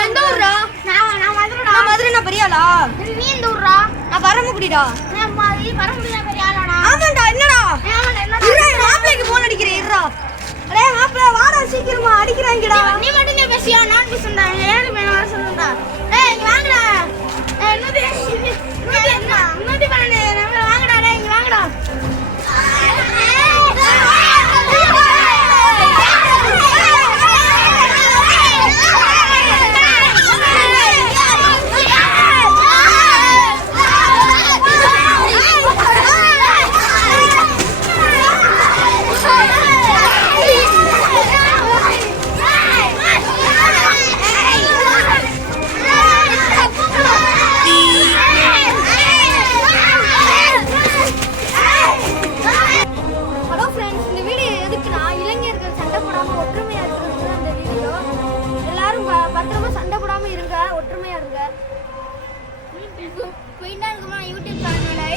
எந்த ஊர்ரா நான் நான் மதுரைடா நான் மதுரை பெரியாளா? நீ எந்த ஊர்ரா நான் பரமக்குடிடா. நான் மாதிரி வர முடியல பெரிய என்னடா இருடா போன் அடிக்கிறேன் இருடா. அடே மாப்பிள்ளை வாடா சீக்கிரமா அடிக்கிறாங்கடா. நீ மட்டும் பேசியா? நான் பேசுறேன் ஏழு பேர் வர சொல்லுடா ஒற்றுமையாக இருங்க குயிண்டாக இருக்குமா? யூடியூப் சேனலை